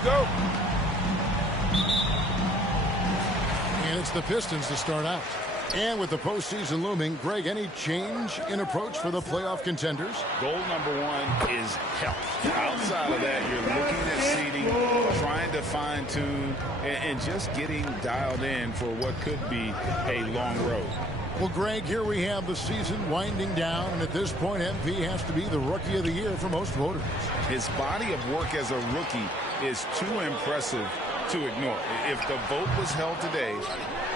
you go. And it's the Pistons to start out. And with the postseason looming, Greg, any change in approach for the playoff contenders? Goal number one is health. Outside of that, you're looking at seeding, trying to fine-tune, and just getting dialed in for what could be a long road. Well, Greg, here we have the season winding down, and at this point, MP has to be the Rookie of the Year for most voters. His body of work as a rookie is too impressive to ignore. If the vote was held today,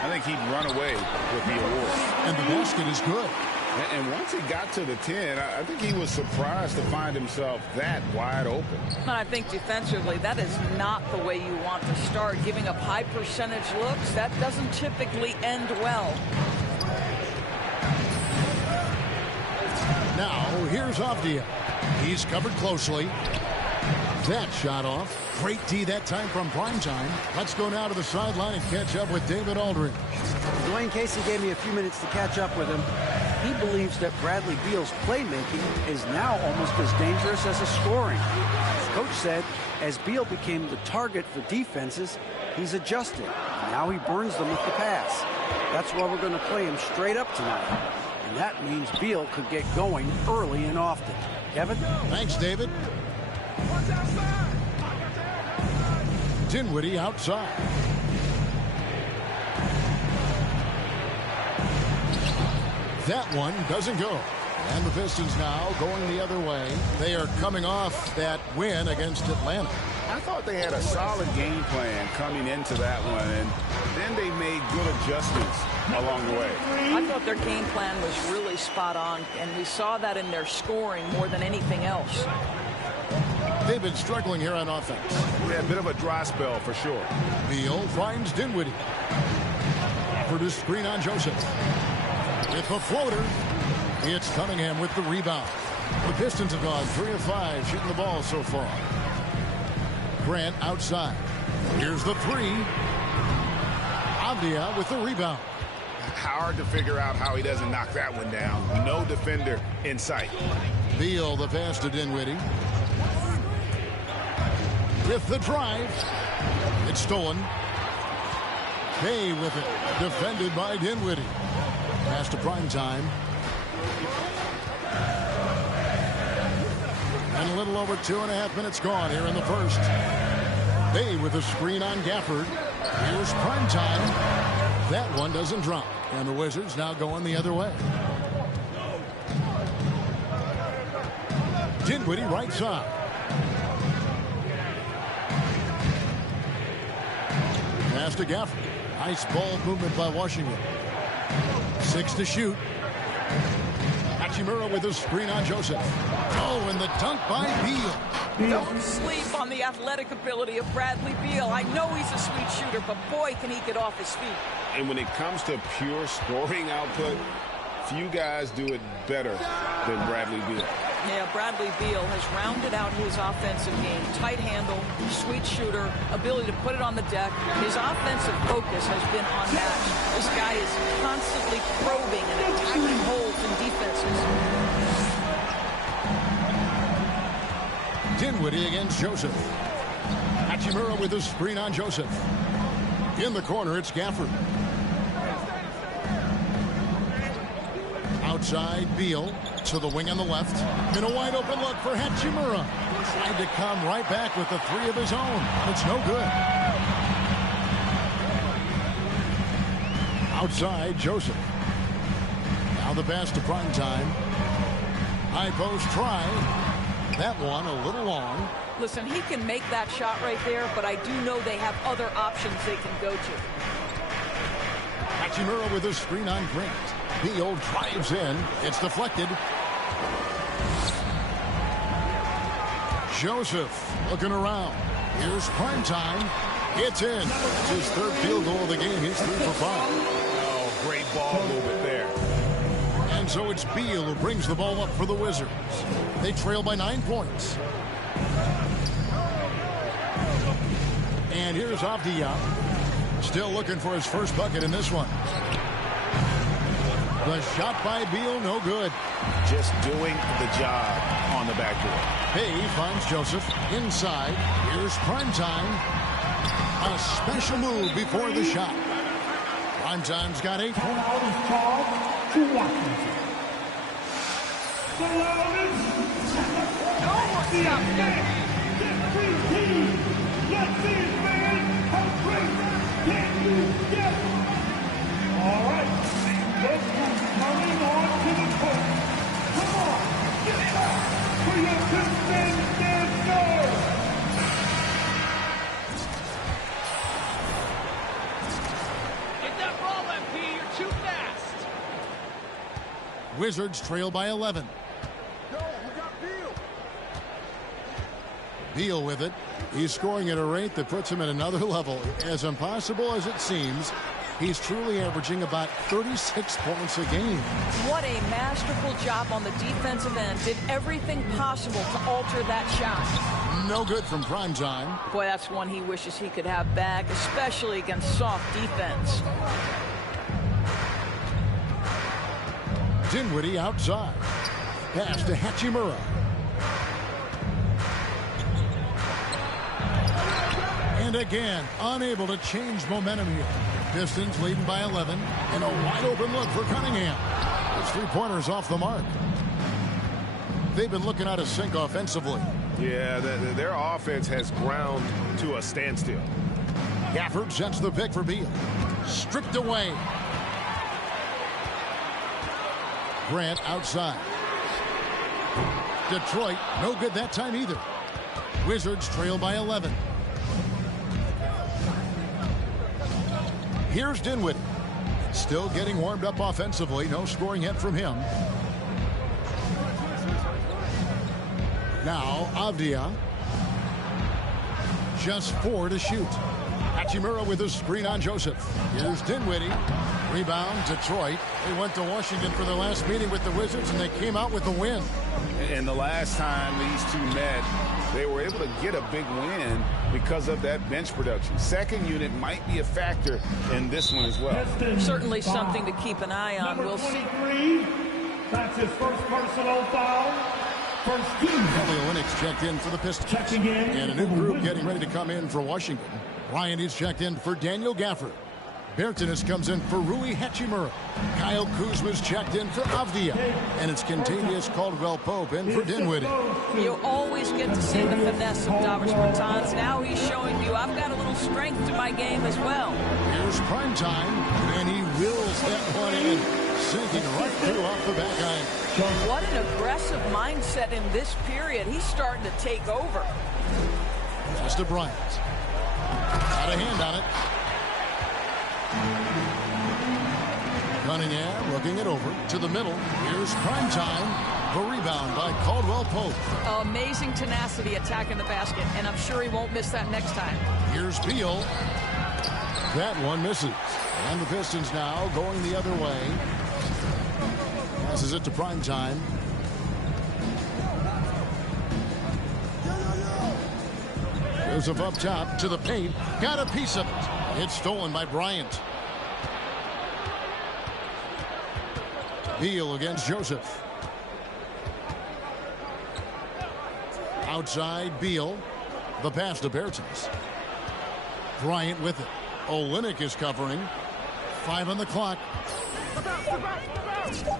I think he'd run away with the award. And the basket is good. And once he got to the 10, I think he was surprised to find himself that wide open. And I think defensively, that is not the way you want to start. Giving up high percentage looks, that doesn't typically end well. Now, here's Avdia. He's covered closely. That shot off. Great D that time from Primetime. Let's go now to the sideline and catch up with David Aldridge. Dwayne Casey gave me a few minutes to catch up with him. He believes that Bradley Beal's playmaking is now almost as dangerous as his scoring. Coach said as Beal became the target for defenses, he's adjusted. Now he burns them with the pass. That's why we're going to play him straight up tonight. And that means Beal could get going early and often. Kevin? Thanks, David. Dinwiddie outside. That one doesn't go. And the Pistons now going the other way. They are coming off that win against Atlanta. I thought they had a solid game plan coming into that one, and then they made good adjustments along the way. I thought their game plan was really spot on, and we saw that in their scoring more than anything else. They've been struggling here on offense. Yeah, a bit of a dry spell for sure. Beal finds Dinwiddie. For the screen on Joseph. With the floater, it's Cunningham with the rebound. The Pistons have gone 3 of 5 shooting the ball so far. Grant outside. Here's the 3. Avdia with the rebound. Hard to figure out how he doesn't knock that one down. No defender in sight. Beal the pass to Dinwiddie. With the drive. It's stolen. Bay with it. Defended by Dinwiddie. Pass to Primetime. And a little over 2.5 minutes gone here in the first. Bay with a screen on Gafford. Here's Primetime. That one doesn't drop. And the Wizards now going the other way. Dinwiddie right side. Pass to Gafford. Nice ball movement by Washington. 6 to shoot. Hachimura with a screen on Joseph. Oh, and the dunk by Beal. Don't sleep on the athletic ability of Bradley Beal. I know he's a sweet shooter, but boy, can he get off his feet. And when it comes to pure scoring output, few guys do it better than Bradley Beal. Yeah, Bradley Beal has rounded out his offensive game. Tight handle, sweet shooter, ability to put it on the deck. His offensive focus has been unmatched. This guy is constantly probing and attacking holes in defenses. Dinwiddie against Joseph. Hachimura with a screen on Joseph. In the corner, it's Gafford. Outside, Beal to the wing on the left. In a wide open look for Hachimura. Tried to come right back with the 3 of his own. It's no good. Outside, Joseph. Now the pass to Primetime. High post try. That one a little long. Listen, he can make that shot right there, but I do know they have other options they can go to. Hachimura with a screen on Grant. Beal drives in. It's deflected. Joseph looking around. Here's Primetime. It's in. It's his 3rd field goal of the game. He's 3 for 5. Oh, great ball movement there. And so it's Beal who brings the ball up for the Wizards. They trail by 9 points. And here's Avdia. Still looking for his first bucket in this one. The shot by Beal, no good. Just doing the job on the backboard. Hay finds Joseph inside. Here's Primetime. A special move before the shot. Primetime's got 8. Timeout is called to Washington. The loudest. Let's see it, man. How great can you get? All right. Let's move coming on to the court. Come on. Get back for your Pistons dancer. Get that ball, MP. You're too fast. Wizards trail by 11. Beal with it. He's scoring at a rate that puts him at another level. As impossible as it seems, he's truly averaging about 36 points a game. What a masterful job on the defensive end. Did everything possible to alter that shot. No good from Primetime. Boy, that's one he wishes he could have back, especially against soft defense. Dinwiddie outside. Pass to Hachimura. And again, unable to change momentum here. Pistons leading by 11. And a wide open look for Cunningham. His three-pointer's off the mark. They've been looking out of sync offensively. Yeah, their offense has ground to a standstill. Gafford sets the pick for Beal. Stripped away. Grant outside. Detroit, no good that time either. Wizards trail by 11. Here's Dinwiddie. Still getting warmed up offensively. No scoring yet from him. Now, Avdia. Just 4 to shoot. Hachimura with a screen on Joseph. Here's Dinwiddie. Rebound, Detroit. They went to Washington for their last meeting with the Wizards, and they came out with a win. And the last time these two met, they were able to get a big win because of that bench production. Second unit might be a factor in this one as well. Certainly something to keep an eye on. Number We'll 23, that's his first personal foul. First team. Kelly Olynyk checked in for the Pistons. Checking in. And a new group getting ready to come in for Washington. Ryan is checked in for Daniel Gafford. Bertanis comes in for Rui Hachimura. Kyle Kuzma's checked in for Avdia. And it's Contavious Caldwell-Pope in for Dinwiddie. You always get to see the finesse of Davis Bertans. Now he's showing you I've got a little strength to my game as well. Here's Primetime, and he wills that one in, sinking right through off the back iron. What an aggressive mindset in this period. He's starting to take over. Just to Bryant. Got a hand on it. Cunningham looking it over to the middle. Here's Primetime. The rebound by Caldwell-Pope. Amazing tenacity attacking the basket, and I'm sure he won't miss that next time. Here's Beal. That one misses. And the Pistons now going the other way. Passes it to Primetime. Joseph up top to the paint. Got a piece of it. It's stolen by Bryant. Beal against Joseph. Outside Beal. The pass to Bertans. Bryant with it. Olynyk is covering. 5 on the clock.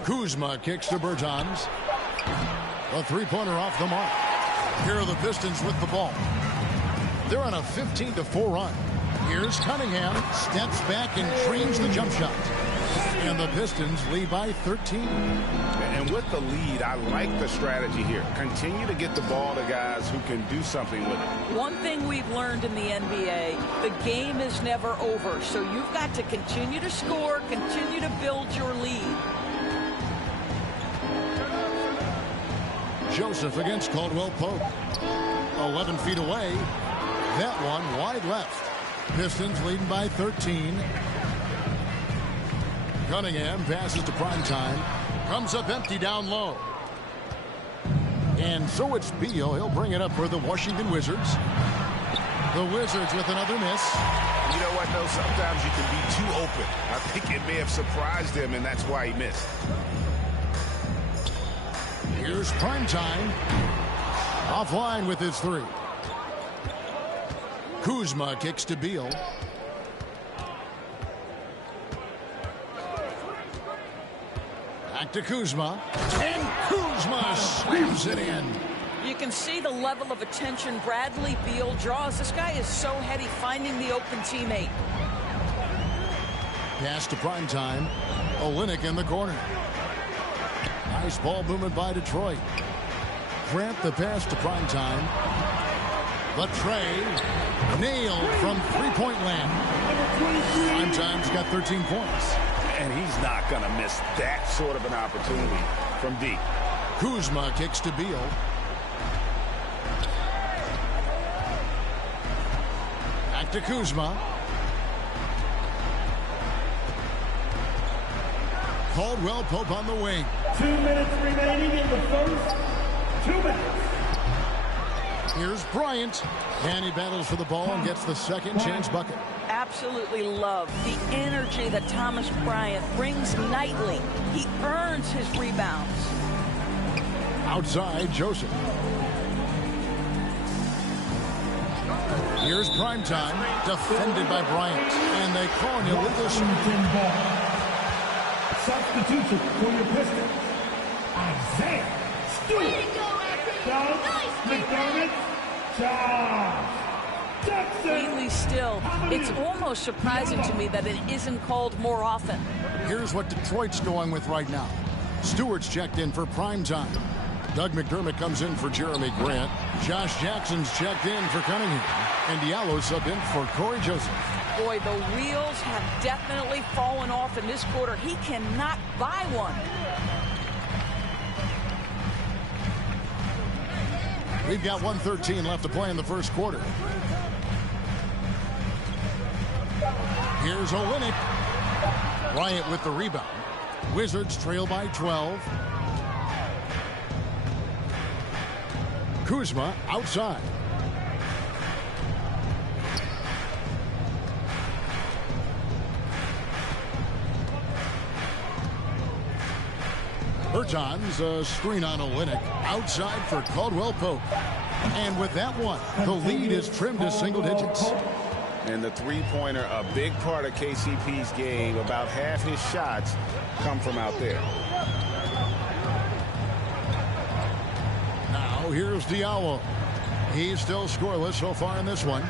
Kuzma kicks to Bertans. A three-pointer off the mark. Here are the Pistons with the ball. They're on a 15-4 run. Here's Cunningham. Steps back and trains the jump shot. And the Pistons lead by 13. And with the lead, I like the strategy here. Continue to get the ball to guys who can do something with it. One thing we've learned in the NBA, the game is never over. So you've got to continue to score, continue to build your lead. Joseph against Caldwell-Pope. 11 feet away. That one wide left. Pistons leading by 13. Cunningham passes to Primetime. Comes up empty down low. And so it's Beal. He'll bring it up for the Washington Wizards. The Wizards with another miss. You know what, though? Sometimes you can be too open. I think it may have surprised him, and that's why he missed. Here's Primetime. Offline with his three. Kuzma kicks to Beal. Back to Kuzma. And Kuzma slams it in. You can see the level of attention Bradley Beal draws. This guy is so heady finding the open teammate. Pass to Primetime. Olynyk in the corner. Nice ball movement by Detroit. Grant the pass to Primetime. The tray. Nailed from three-point land. Primetime's got 13 points. And he's not going to miss that sort of an opportunity from deep. Kuzma kicks to Beal. Back to Kuzma. Caldwell Pope on the wing. 2 minutes remaining in the first. 2 minutes. Here's Bryant. And he battles for the ball and gets the second chance bucket. Absolutely love the energy that Thomas Bryant brings nightly. He earns his rebounds. Outside, Joseph. Here's Primetime, defended by Bryant. And they call an illegal shot. Substitution for your Pistons. Isaiah Stewart. Down. McDermott. Josh Jackson. Completely still. It's almost surprising to me that it isn't called more often. Here's what Detroit's going with right now. Stewart's checked in for Primetime. Doug McDermott comes in for Jeremy Grant. Josh Jackson's checked in for Cunningham. And Diallo subbed in for Corey Joseph. Boy, the wheels have definitely fallen off in this quarter. He cannot buy one. We've got 1:13 left to play in the first quarter. Here's Olynyk. Bryant with the rebound. Wizards trail by 12. Kuzma outside. Bertans, a screen on Olynyk. Outside for Caldwell Pope. And with that one, the lead is trimmed to single digits. And the three-pointer, a big part of KCP's game. About half his shots come from out there. Now here's Diallo. He's still scoreless so far in this one.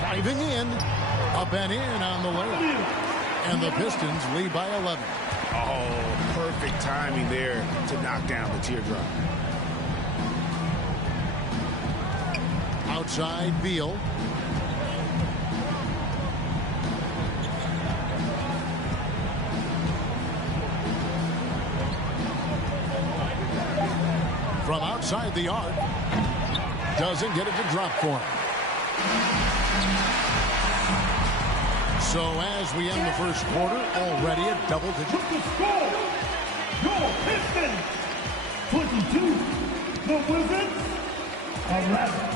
Driving in. Up and in on the layup. And the Pistons lead by 11. Oh, perfect timing there to knock down the teardrop. Outside Beal. From outside the arc. Doesn't get it to drop for him. So as we end the first quarter, already a double digit. With the score, your Pistons 22, the Wizards 11.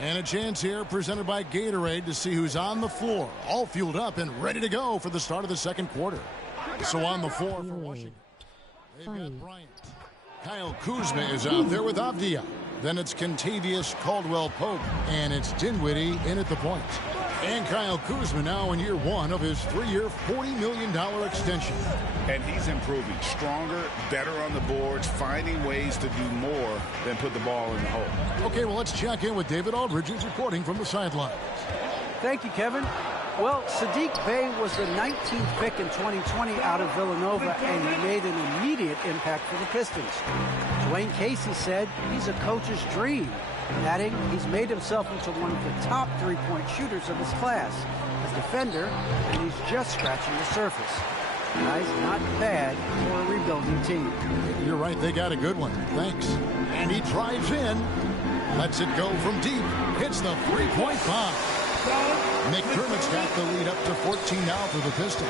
And a chance here presented by Gatorade to see who's on the floor, all fueled up and ready to go for the start of the second quarter. So on the floor for Washington, they've got Bryant. Kyle Kuzma is out there with Avdia. Then it's Kentavious Caldwell Pope, and it's Dinwiddie in at the point. And Kyle Kuzma now in year one of his 3-year, $40 million extension. And he's improving. Stronger, better on the boards, finding ways to do more than put the ball in the hole. Okay, well, let's check in with David Aldridge, who's reporting from the sidelines. Thank you, Kevin. Well, Saddiq Bey was the 19th pick in 2020 out of Villanova, and he made an immediate impact for the Pistons. Dwayne Casey said he's a coach's dream, adding he's made himself into one of the top three-point shooters of his class, a defender, and he's just scratching the surface. Guys, not bad for a rebuilding team. You're right, they got a good one. Thanks. And he drives in, lets it go from deep, hits the three-point bomb. McDermott's got the lead up to 14 now for the Pistons.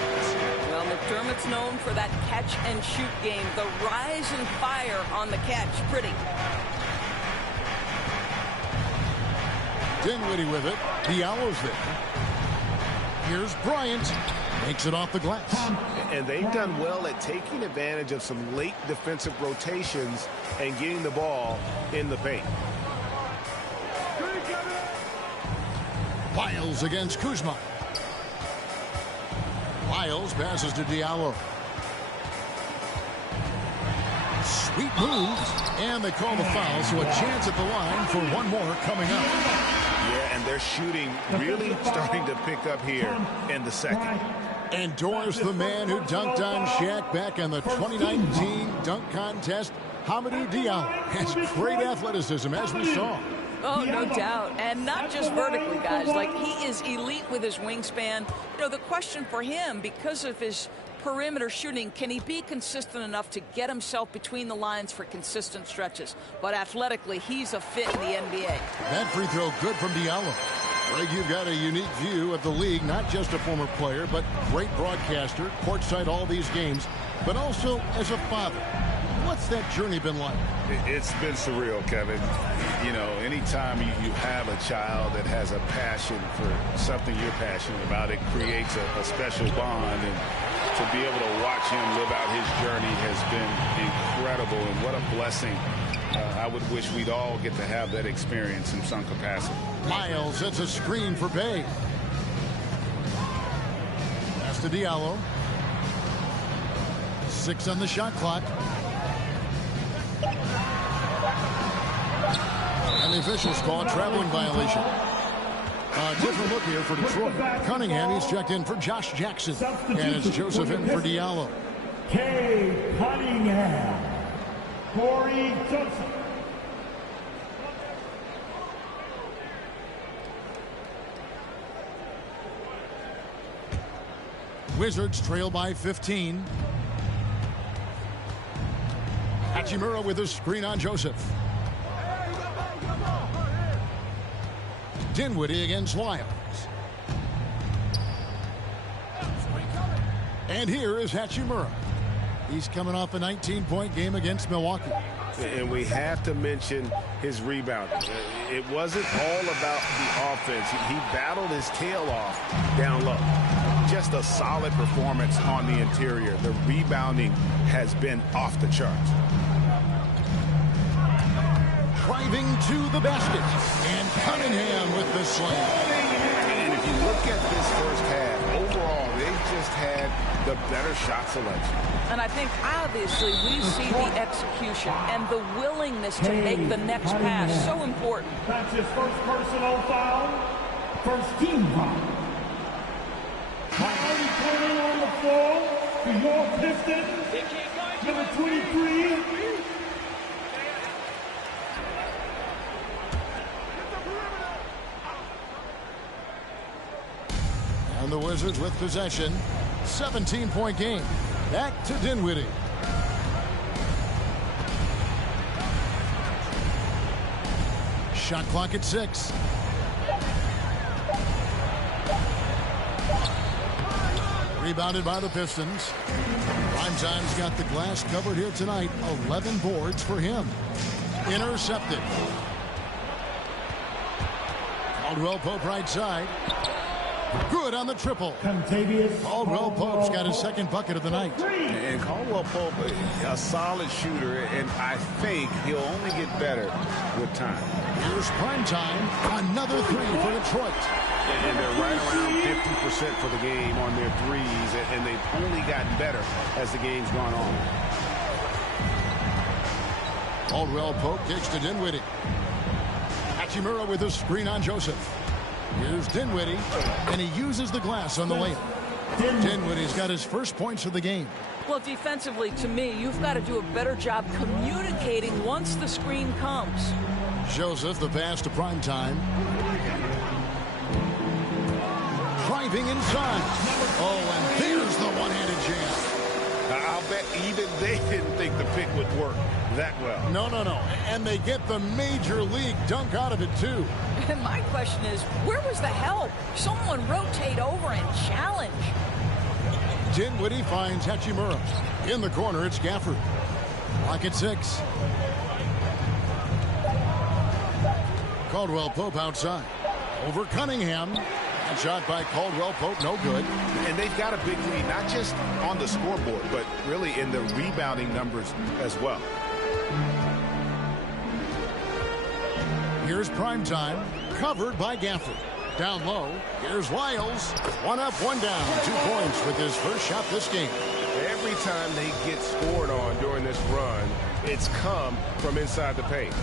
Well, McDermott's known for that catch-and-shoot game. The rise and fire on the catch. Pretty. Dinwiddie with it. Diallo's there. Here's Bryant. Makes it off the glass. And they've done well at taking advantage of some late defensive rotations and getting the ball in the paint. Lyles against Kuzma. Lyles passes to Diallo. Sweet moves. And they call the foul, so a chance at the line for one more coming up. Yeah, and their shooting really starting to pick up here in the second. And Doris, the man who dunked on Shaq back in the 2019 dunk contest, Hamidou Diallo, has great athleticism, as we saw. Oh, no doubt. And not just vertically, guys. Like, he is elite with his wingspan. You know, the question for him, because of his perimeter shooting, can he be consistent enough to get himself between the lines for consistent stretches? But athletically, he's a fit in the NBA. That free throw good from Diallo. Greg, you've got a unique view of the league, not just a former player, but great broadcaster, courtside all these games, but also as a father. What's that journey been like? It's been surreal, Kevin. You know, anytime you have a child that has a passion for something you're passionate about, it creates a special bond. And to be able to watch him live out his journey has been incredible. And what a blessing. I would wish we'd all get to have that experience in some capacity. Miles sets a screen for Bey. Pass to Diallo. 6 on the shot clock. And the officials call a traveling violation. A different look here for Detroit. Cunningham, he's checked in for Josh Jackson. And it's Joseph in for Diallo. Cade Cunningham. Corey Johnson. Wizards trail by 15. Hachimura with a screen on Joseph. Dinwiddie against Lyles. And here is Hachimura. He's coming off a 19-point game against Milwaukee. And we have to mention his rebounding. It wasn't all about the offense. He battled his tail off down low. Just a solid performance on the interior. The rebounding has been off the charts. Driving to the basket. And Cunningham with the slam. And if you look at this first half, overall, they've just had the better shot selection. And I think, obviously, we see the execution and the willingness to make the next pass so important. That's his first personal foul. First team foul. Already coming on the floor to your Pistons. Number 23. And the Wizards with possession. 17-point game. Back to Dinwiddie. Shot clock at 6. Rebounded by the Pistons. Primetime's got the glass covered here tonight. 11 boards for him. Intercepted. Caldwell Pope right side. Good on the triple. Caldwell Pope's got his second bucket of the night. And Caldwell Pope, a solid shooter, and I think he'll only get better with time. Here's prime time. Another three for Detroit. And they're right around 50% for the game on their threes, and they've only gotten better as the game's gone on. Caldwell Pope kicks to Dinwiddie. Hachimura with a screen on Joseph. Here's Dinwiddie, and he uses the glass on the layup. Dinwiddie's got his first points of the game. Well, defensively, to me, you've got to do a better job communicating once the screen comes. Joseph, the pass to Primetime. Driving inside. Oh, and there's the one-handed jam. I'll bet even they didn't think the pick would work that well. No. And they get the major league dunk out of it, too. And my question is, where was the help? Someone rotate over and challenge. Dinwiddie finds Hachimura. In the corner, it's Gafford. Clock at 6. Caldwell Pope outside. Over Cunningham. A shot by Caldwell Pope, no good. And they've got a big lead, not just on the scoreboard, but really in the rebounding numbers as well. Here's Primetime, covered by Gafford. Down low, here's Wiles. One up, one down. 2 points with his first shot this game. Every time they get scored on during this run, it's come from inside the paint.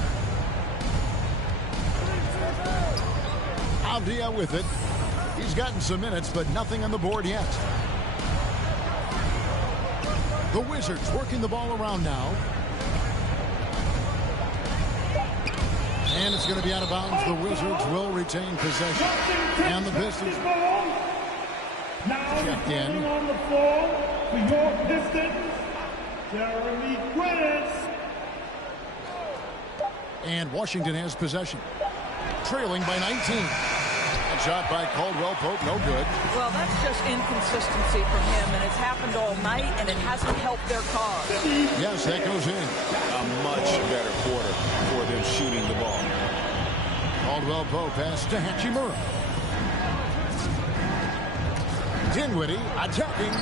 Avdia with it. He's gotten some minutes, but nothing on the board yet. The Wizards working the ball around now. And it's going to be out of bounds. The Wizards will retain possession. And the Pistons check in. On the floor for your Pistons, Jeremy Grant. And Washington has possession. Trailing by 19. Shot by Caldwell Pope, no good. Well, that's just inconsistency from him, and it's happened all night, and it hasn't helped their cause. Yes, that goes in. A much better quarter for them shooting the ball. Caldwell Pope pass to Hachimura. Dinwiddie attacking.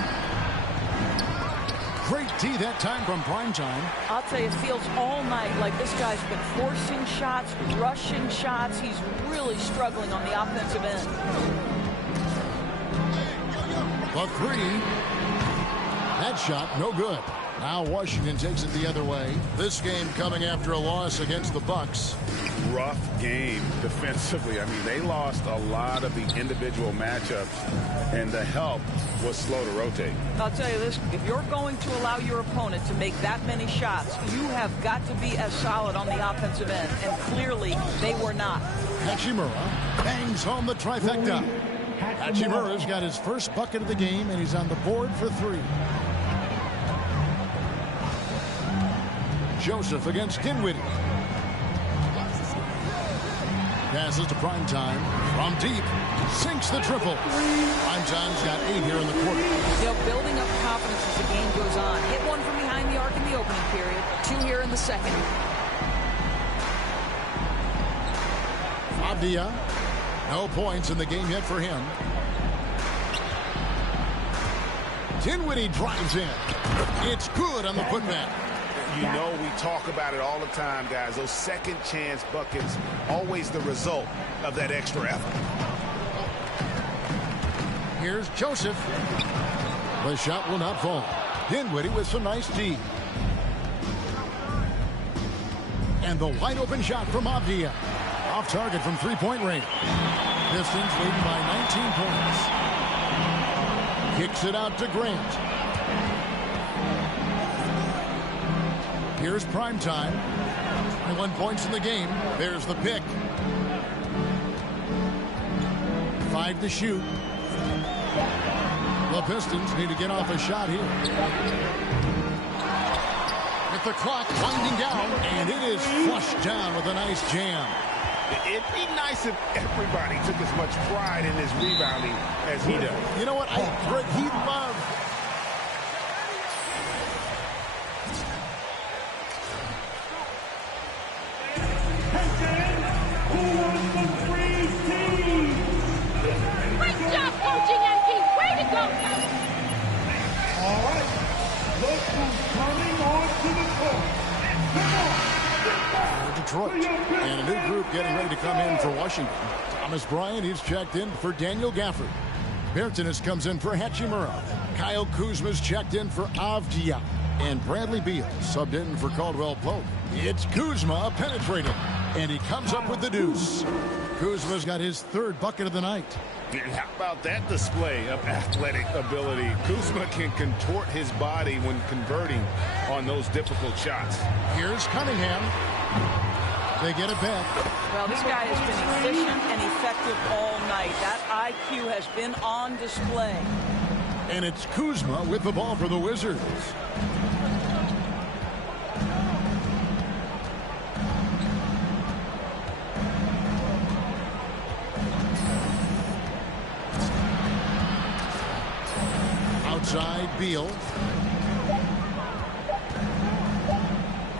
Great D that time from Primetime. I'll tell you, it feels all night like this guy's been forcing shots, rushing shots. He's really struggling on the offensive end. The three. That shot, no good. Now Washington takes it the other way. This game coming after a loss against the Bucks. Rough game defensively. I mean, they lost a lot of the individual matchups, and the help was slow to rotate. I'll tell you this, if you're going to allow your opponent to make that many shots, you have got to be as solid on the offensive end, and clearly they were not. Hachimura bangs home the trifecta. Hachimura's got his first bucket of the game, and he's on the board for 3. Joseph against Dinwiddie. Passes to Primetime. From deep. Sinks the triple. Primetime's got 8 here in the quarter. You know, building up confidence as the game goes on. Hit one from behind the arc in the opening period. 2 here in the second. Avdia. No points in the game yet for him. Dinwiddie drives in. It's good on the putback. You know, we talk about it all the time, guys. Those second chance buckets, always the result of that extra effort. Here's Joseph. The shot will not fall. Dinwiddie with some nice D. And the wide open shot from Avdia. Off target from 3-point range. Pistons leading by 19 points. Kicks it out to Grant. Here's Primetime. 21 points in the game. There's the pick. 5 to shoot. The Pistons need to get off a shot here. With the clock winding down, and it is flushed down with a nice jam. It'd be nice if everybody took as much pride in his rebounding as he does. You know what? Greg, he loved. Great job coaching, MP. Way to go. All right, look who's coming onto the court. Come on, get back. Detroit. And a new group getting ready. Thomas Bryant, he's checked in for Daniel Gafford. Bertanis comes in for Hachimura. Kyle Kuzma's checked in for Avdia. And Bradley Beal subbed in for Caldwell Pope. It's Kuzma penetrating, and he comes up with the deuce. Kuzma's got his third bucket of the night. How about that display of athletic ability? Kuzma can contort his body when converting on those difficult shots. Here's Cunningham. They get it back. Well, this guy has been efficient and effective all night. That IQ has been on display. And it's Kuzma with the ball for the Wizards. Outside, Beal.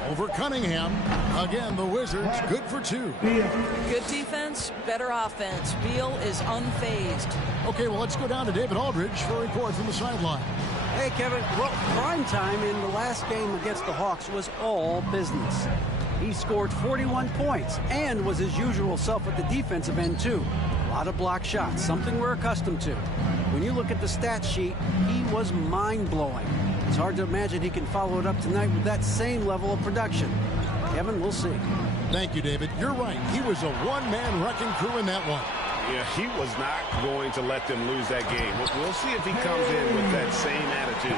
Over Cunningham. Again, the Wizards good for two. Good defense, better offense. Beal is unfazed. Okay, well, let's go down to David Aldridge for a report from the sideline. Hey, Kevin. Well, prime time in the last game against the Hawks was all business. He scored 41 points and was his usual self at the defensive end, too. A lot of block shots, something we're accustomed to. When you look at the stat sheet, he was mind-blowing. It's hard to imagine he can follow it up tonight with that same level of production. Kevin, we'll see. Thank you, David. You're right. He was a one-man wrecking crew in that one. Yeah, he was not going to let them lose that game. We'll see if he comes in with that same attitude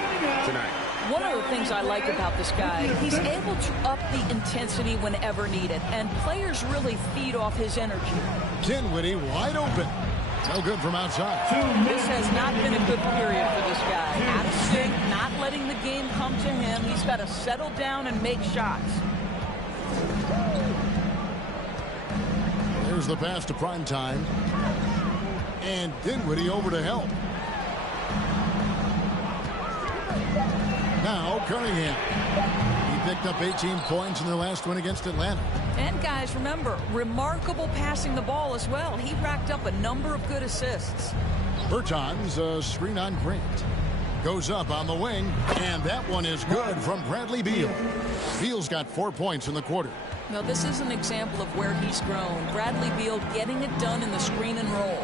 tonight. One of the things I like about this guy, he's able to up the intensity whenever needed, and players really feed off his energy. Dinwiddie wide open. No good from outside. This has not been a good period for this guy. Out of sync, not letting the game come to him. He's got to settle down and make shots. There's the pass to Primetime. And Dinwiddie over to help. Now Cunningham. He picked up 18 points in their last win against Atlanta. And guys, remember, remarkable passing the ball as well. He racked up a number of good assists. Bertans, a screen on Grant. Goes up on the wing, and that one is good from Bradley Beal. Beal's got 4 points in the quarter. Now, this is an example of where he's grown. Bradley Beal getting it done in the screen and roll.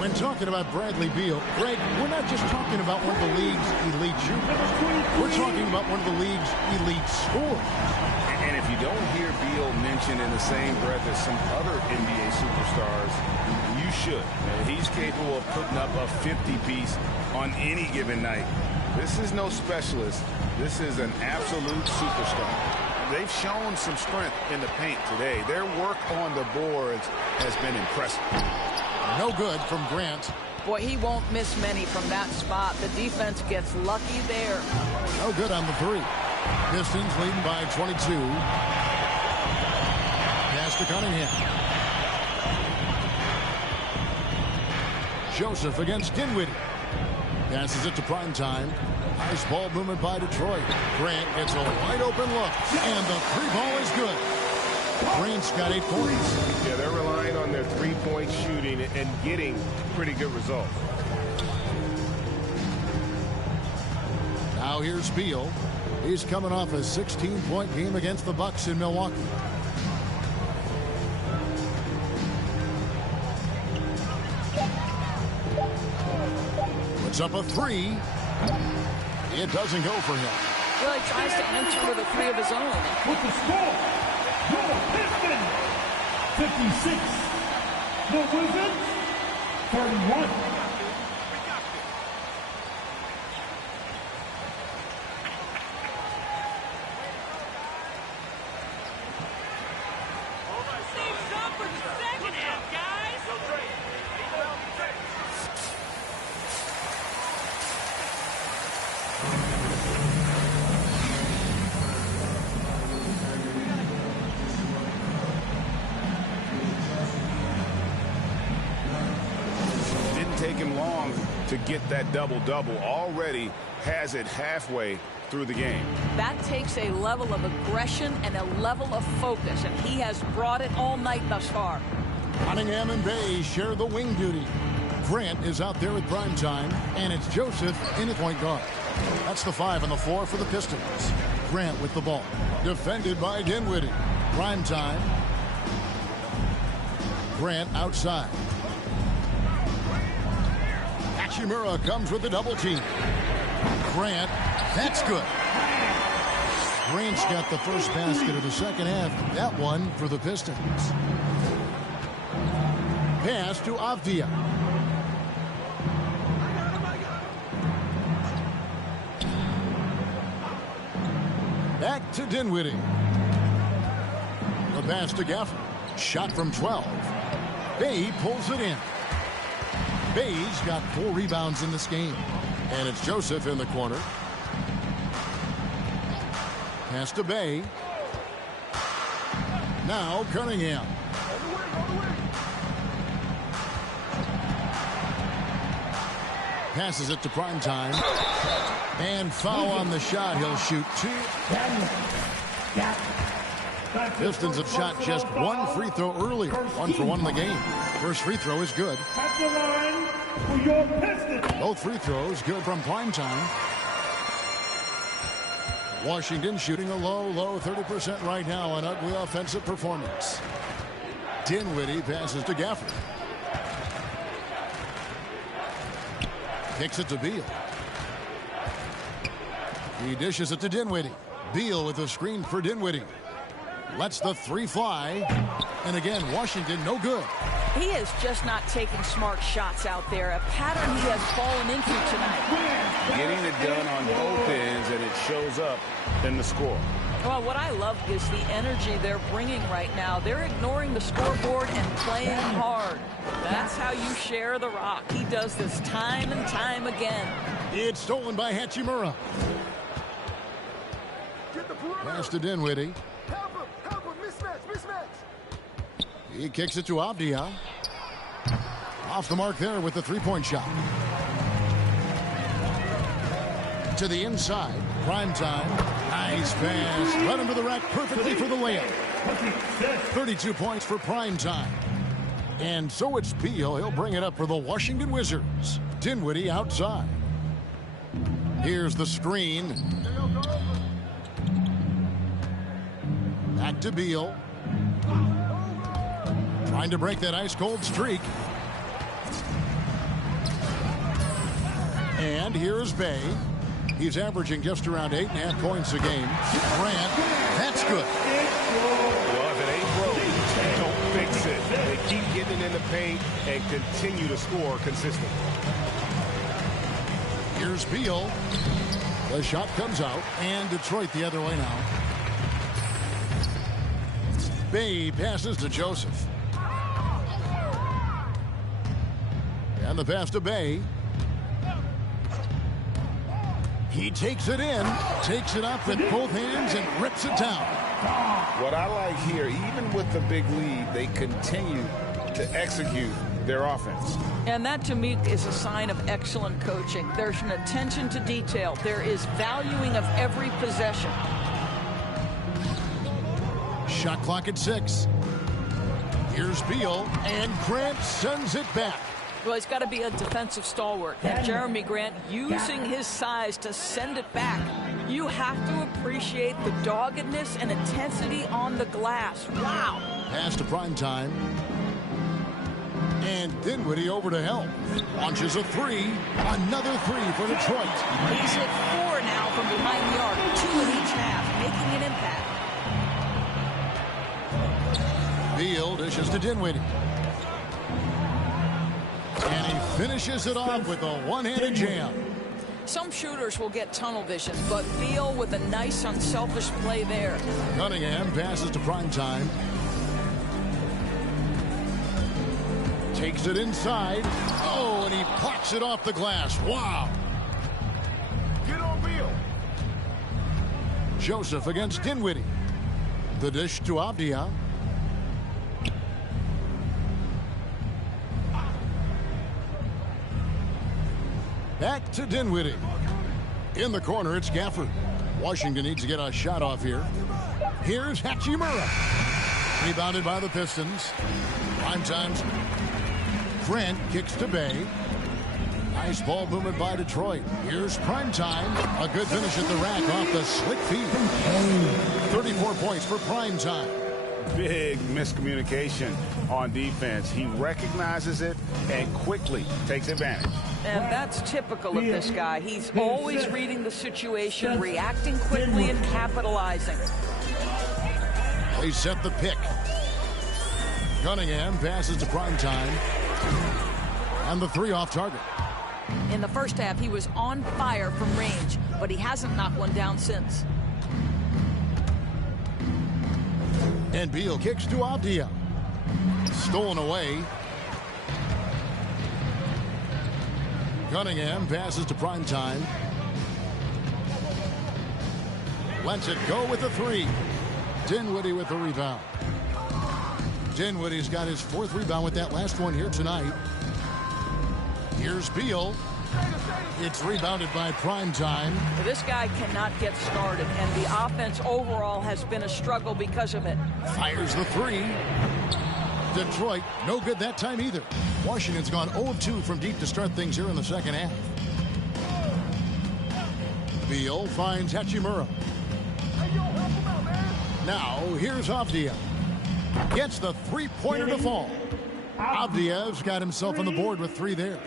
When talking about Bradley Beal, Greg, we're not just talking about one of the league's elite shooters. We're talking about one of the league's elite scorers. And if you don't hear Beal mentioned in the same breath as some other NBA superstars, you should. He's capable of putting up a 50-piece on any given night. This is no specialist. This is an absolute superstar. They've shown some strength in the paint today. Their work on the boards has been impressive. No good from Grant. Boy, he won't miss many from that spot. The defense gets lucky there. No good on the three. Pistons leading by 22. Pass to Cunningham. Joseph against Dinwiddie. Passes it to Primetime. Nice ball movement by Detroit. Grant gets a wide open look. And the three ball is good. Grant's got 8 points. Yeah, they're relying on their three-point shooting and getting pretty good results. Now here's Beal. He's coming off a 16-point game against the Bucks in Milwaukee. Puts up a three. It doesn't go for him. Well, he tries to answer with a three of his own. With the score, your Pistons 56, the Wizards 31. Take him long to get that double-double. Already has it halfway through the game. That takes a level of aggression and a level of focus, and he has brought it all night thus far. Cunningham and Bay share the wing duty. Grant is out there at Primetime, and it's Joseph in at point guard. That's the 5 on the floor for the Pistons. Grant with the ball. Defended by Dinwiddie. Primetime. Grant outside. Hachimura comes with the double team. Grant, that's good. Grant's got the first basket of the second half. That one for the Pistons. Pass to Avdia. Back to Dinwiddie. The pass to Gafford. Shot from 12. Bay pulls it in. Bay's got 4 rebounds in this game. And it's Joseph in the corner. Pass to Bay. Now Cunningham. Passes it to Primetime. And foul on the shot. He'll shoot 2. Pistons have shot just 1 free throw earlier. 1 for 1 in the game. First free throw is good. At the line for your Pistons. Both free throws good from Primetime. Washington shooting a low 30% right now. An ugly offensive performance. Dinwiddie passes to Gafford. Kicks it to Beal. He dishes it to Dinwiddie. Beal with a screen for Dinwiddie. Lets the 3 fly. And again, Washington no good. He is just not taking smart shots out there. A pattern he has fallen into tonight. Getting it done on both ends, and it shows up in the score. Well, what I love is the energy they're bringing right now. They're ignoring the scoreboard and playing hard. That's how you share the rock. He does this time and time again. It's stolen by Hachimura. Pass to Dinwiddie. Help him, mismatch. He kicks it to Avdia. Off the mark there with the 3-point shot. To the inside. Primetime. Nice pass. Led him to the rack perfectly for the layup. 32 points for Primetime. And so it's Beal. He'll bring it up for the Washington Wizards. Dinwiddie outside. Here's the screen. Back to Beal. Trying to break that ice-cold streak. And here's Bay. He's averaging just around 8.5 points a game. Grant, that's good. Well, if it ain't broke, don't fix it. They keep getting in the paint and continue to score consistently. Here's Beal. The shot comes out, and Detroit the other way now. Bay passes to Joseph. And the pass to Bay. He takes it in, takes it up with both hands, and rips it down. What I like here, even with the big lead, they continue to execute their offense. And that, to me, is a sign of excellent coaching. There's an attention to detail. There is valuing of every possession. Shot clock at 6. Here's Beal, and Grant sends it back. Well, he's got to be a defensive stalwart. And Jeremy Grant using his size to send it back. You have to appreciate the doggedness and intensity on the glass. Wow. Pass to Primetime. And Dinwiddie over to help. Launches a 3. Another 3 for Detroit. He's hit 4 now from behind the arc. 2 in each half, making an impact. Beal dishes to Dinwiddie. And he finishes it off with a one-handed jam. Some shooters will get tunnel vision, but Beal with a nice, unselfish play there. Cunningham passes to Primetime. Takes it inside. Oh, and he pops it off the glass. Wow. Get on Beal. Joseph against Dinwiddie. The dish to Avdia. Back to Dinwiddie. In the corner, it's Gafford. Washington needs to get a shot off here. Here's Hachimura. Rebounded by the Pistons. Primetime's Grant kicks to Bay. Nice ball movement by Detroit. Here's Primetime. A good finish at the rack off the slick feet. 34 points for Primetime. Big miscommunication on defense. He recognizes it and quickly takes advantage. And that's typical of this guy. He's always reading the situation, reacting quickly, and capitalizing. They set the pick. Cunningham passes to Primetime. And the 3 off target. In the first half, he was on fire from range, but he hasn't knocked one down since. And Beal kicks to Avdia. Stolen away. Cunningham passes to Primetime. Lets it go with the 3. Dinwiddie with the rebound. Dinwiddie's got his 4th rebound with that last one here tonight. Here's Beal. It's rebounded by Primetime. This guy cannot get started, and the offense overall has been a struggle because of it. Fires the 3. Detroit, no good that time either. Washington's gone 0 of 2 from deep to start things here in the second half. Beal finds Hachimura. Now, here's Avdia. Gets the 3-pointer to fall. Avdia's got himself on the board with 3 there.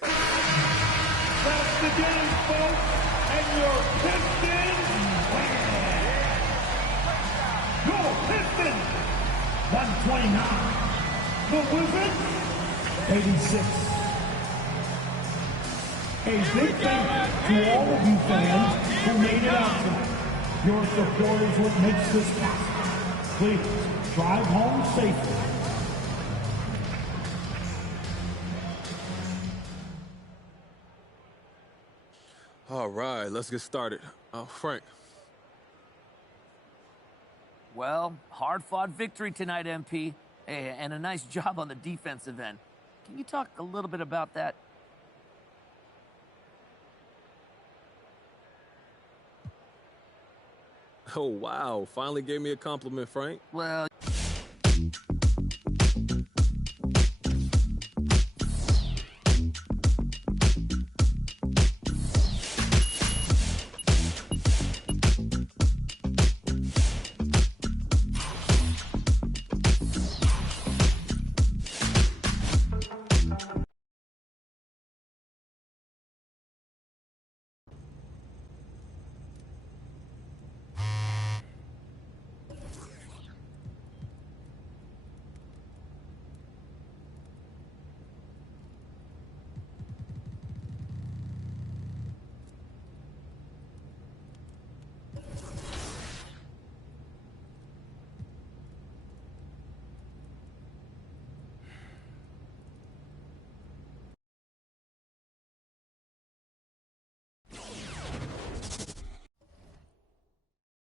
That's the game, folks, and your Pistons win. Your Pistons, 129. The Wizards, 86. A big thank you to all of you fans who made it out tonight. Your support is what makes this possible. Please drive home safely. All right, let's get started. Frank. Well, hard-fought victory tonight, MP, and a nice job on the defensive end. Can you talk a little bit about that? Oh, wow. Finally gave me a compliment, Frank. Well...